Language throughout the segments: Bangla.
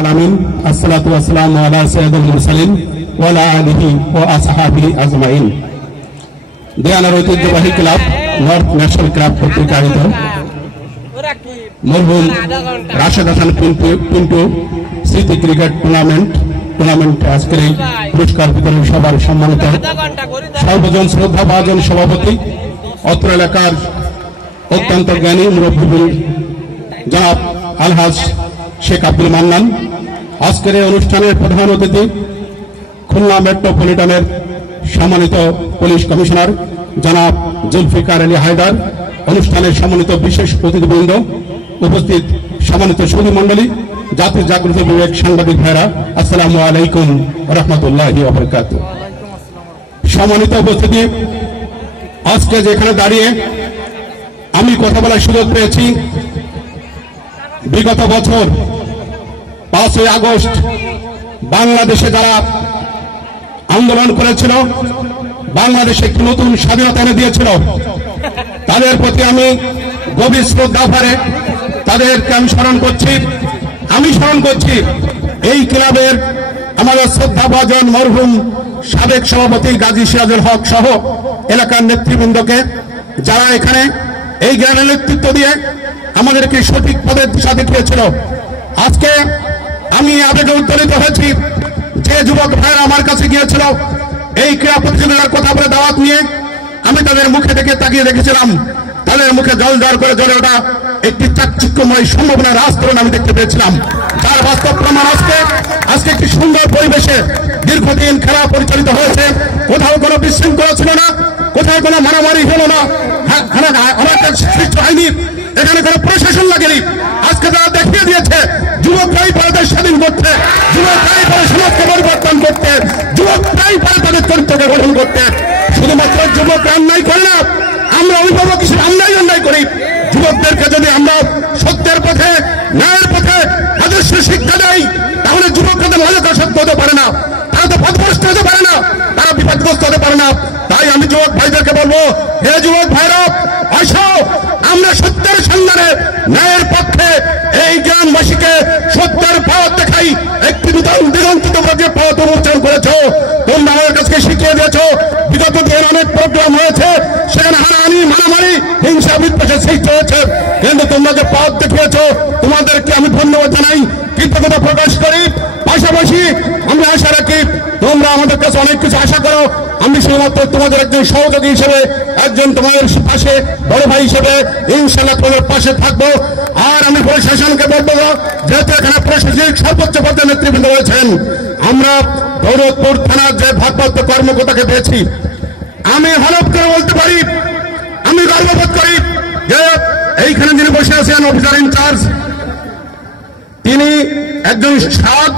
আলামিন আসসালাতু ওয়াসসালামু আলা সাইয়্যিদিল মুরসালিন ওয়া আলা আলিহি ওয়া আসহাবিহি আজমাইন। দেওয়ানার ঐতিহ্যবাহী ক্লাব নর্থ ন্যাশনাল ক্লাব কর্তৃক আয়োজিত মরহুম রাশেদ হাসান পিন্টু স্মৃতি ক্রিকেট টুর্নামেন্ট আজকের এই পুরস্কার বিতরণ সভার সম্মানিত সর্বজন শ্রদ্ধাভাজন সভাপতি, অত্র এলাকার অত্যন্ত জ্ঞানী মুরব্বী জনাব আলহাজ শেখ আব্দুল মান্নান। আজকের এই অনুষ্ঠানের প্রধান অতিথি খুলনা মেট্রোপলিটনের সম্মানিত পুলিশ কমিশনার জনাব জুলফিকার আলী হায়দার, অনুষ্ঠানের সম্মানিত বিশেষ অতিথিবৃন্দ, উপস্থিত সম্মানিত সুধী মণ্ডলী, জাতির জাগ্রত বিবেক সাংবাদিক ভাইরা, আসসালামু আলাইকুম ওয়া রাহমাতুল্লাহি ওয়া বারাকাতুহু। সম্মানিত উপস্থিতি, আজকে যেখানে দাঁড়িয়ে আমি কথা বলার সুযোগ পেয়েছি, বিগত বছর 5ই আগস্ট বাংলাদেশে যারা আন্দোলন করেছিল, বাংলাদেশে একটি নতুন স্বাধীনতা এনে দিয়েছিল, তাদের প্রতি আমি গভীর শ্রদ্ধা ভরে তাদেরকে আমি স্মরণ করছি। এই ক্লাবের আমাদের শ্রদ্ধাভাজন মরহুম সাবেক সভাপতি গাজী সিরাজুল হক সহ এলাকার নেতৃবৃন্দকে, যারা এখানে এই জ্ঞানের নেতৃত্ব দিয়ে আমাদেরকে সঠিক পথের দিশা দেখিয়েছিল। আজকে আমি আবেগে উত্তোলিত হয়েছি, যে যুবক ভাইরা আমার কাছে গিয়েছিল এই ক্রীড়া প্রতিযোগিতার কথা বলে দাওয়াত নিয়ে, আমি তাদের মুখে থেকে তাকিয়ে দেখেছিলাম, তাদের মুখে জল জল করে জ্বলে ওঠা একটি চাকচিক্যময় সম্ভাবনার আস্তরণ আমি দেখতে পেয়েছিলাম, যার বাস্তব প্রমাণ আজকে একটি সুন্দর পরিবেশে দীর্ঘদিন খেলা পরিচালিত হয়েছে। কোথাও কোনো বিশৃঙ্খলা ছিল না, কোথাও কোনো মারামারি হলো না, আমাদের সৃষ্টি হয়নি, এখানে কোনো প্রশাসন লাগেনি। আজকে তারা দেখিয়ে দিয়েছে যুবকরাই পারে দেশ স্বাধীন করতে, যুবকরাই পারে সমাজকে পরিবর্তন করতে, যুবকরাই পারে তাদের চরিত্রকে গঠন করতে। শুধুমাত্র যুবকরা অন্যায় করে না, আমরা অভিভাবক হিসেবে অন্যায় করি। যুবকদেরকে যদি আমরা সত্যের পথে, ন্যায়ের পথে আদর্শ শিক্ষা দেই, তাহলে যুবকরা তো মাদকাসক্ত হতে পারে না, তারা তো পথভ্রষ্ট হতে পারে না, তারা বিপদগ্রস্ত হতে পারে না। তাই আমি যুবক ভাইদেরকে বলবো, হে যুবক ভাইরা, আসো আমরা সত্যের সন্ধানে ন্যায়ের পক্ষে এই গ্রামবাসীকে সত্যের পথ দেখাই। একটি দিগন্ত তোমরা যে পথ অনুসরণ করেছো, তোমরা আমার কাছে শিখিয়ে দিয়েছো। বিগত দিন অনেক প্রোগ্রাম হয়েছে, সেখানে হানাহানি, মারামারি, হিংসা বিদ্বেষের সৃষ্টি হয়েছে, কিন্তু তোমরা যে পথ দেখিয়েছো, তোমাদেরকে আমি ধন্যবাদ জানাই, কৃতজ্ঞতা প্রকাশ করি। পাশাপাশি আমরা আশা রাখি তোমরা আমাদের কাছে অনেক কিছু আশা করো। আমি শুধুমাত্র তোমাদের একজন সহযোগী হিসেবে, একজন তোমাদের পাশে বড় ভাই হিসেবে ইনশাআল্লাহ তোমাদের পাশে থাকবো। আর আমি প্রশাসনকে বলবো, যেহেতু এখানে প্রশাসনিক সর্বোচ্চ পর্যায়ের নেতৃবৃন্দ রয়েছেন, আমরা দৌলতপুর থানার যে ভারপ্রাপ্ত কর্মকর্তাকে পেয়েছি, আমি হলফ করে বলতে পারি, আমি গর্ববোধ করি যে এইখানে যিনি বসে আছেন অফিসার ইনচার্জ, তিনি একজন সৎ,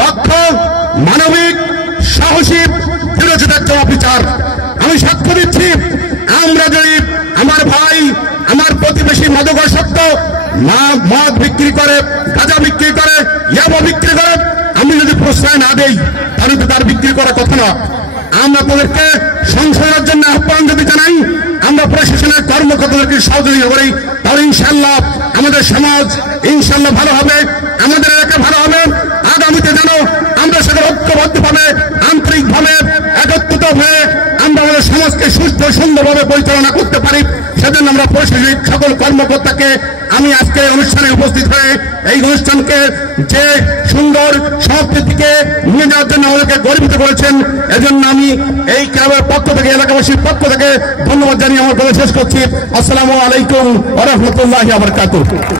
দক্ষ, মানবিক, সাহসী, দৃঢ়চিত একজন অফিসার। আমি সাক্ষ্য দিচ্ছি, আমরা যদি আমার ভাই, আমার প্রতিবেশী মাদকাসক্ত, মদ বিক্রি করে, গাঁজা বিক্রি করে, ইয়াবা বিক্রি করে, আমি যদি প্রশ্রয় না দেই, তাহলে তো তার বিক্রি করার কথা না। আমরা তাদেরকে সংশোধনের জন্য আহ্বান যদি জানাই, আমরা প্রশাসনের কর্মকর্তাদেরকে সহযোগিতা করি, তাহলে ইনশাআল্লাহ আমাদের সমাজ ইনশাআল্লাহ ভালো হবে, আমাদের এলাকা ভালো হবে। আগামীতে যেন আমরা সেটা ঐক্যবদ্ধভাবে, আন্তরিকভাবে, একত্রিত হয়ে আমরা আমাদের সমাজকে সুস্থ সুন্দরভাবে পরিচালনা করতে পারি, সেজন্য আমরা প্রশাসনিক সকল কর্মকর্তাকে আমি আজকে অনুষ্ঠানে উপস্থিত হয়ে এই অনুষ্ঠানকে যে সুন্দর সংস্কৃতিকে নিয়ে যাওয়ার জন্য আমাদেরকে গর্বিত করেছেন, এজন্য আমি এই ক্লাবের পক্ষ থেকে, এলাকাবাসীর পক্ষ থেকে ধন্যবাদ জানিয়ে আমার কথা শেষ করছি। আসসালামু আলাইকুম ওয়া রাহমাতুল্লাহি ওয়া বারাকাতুহু।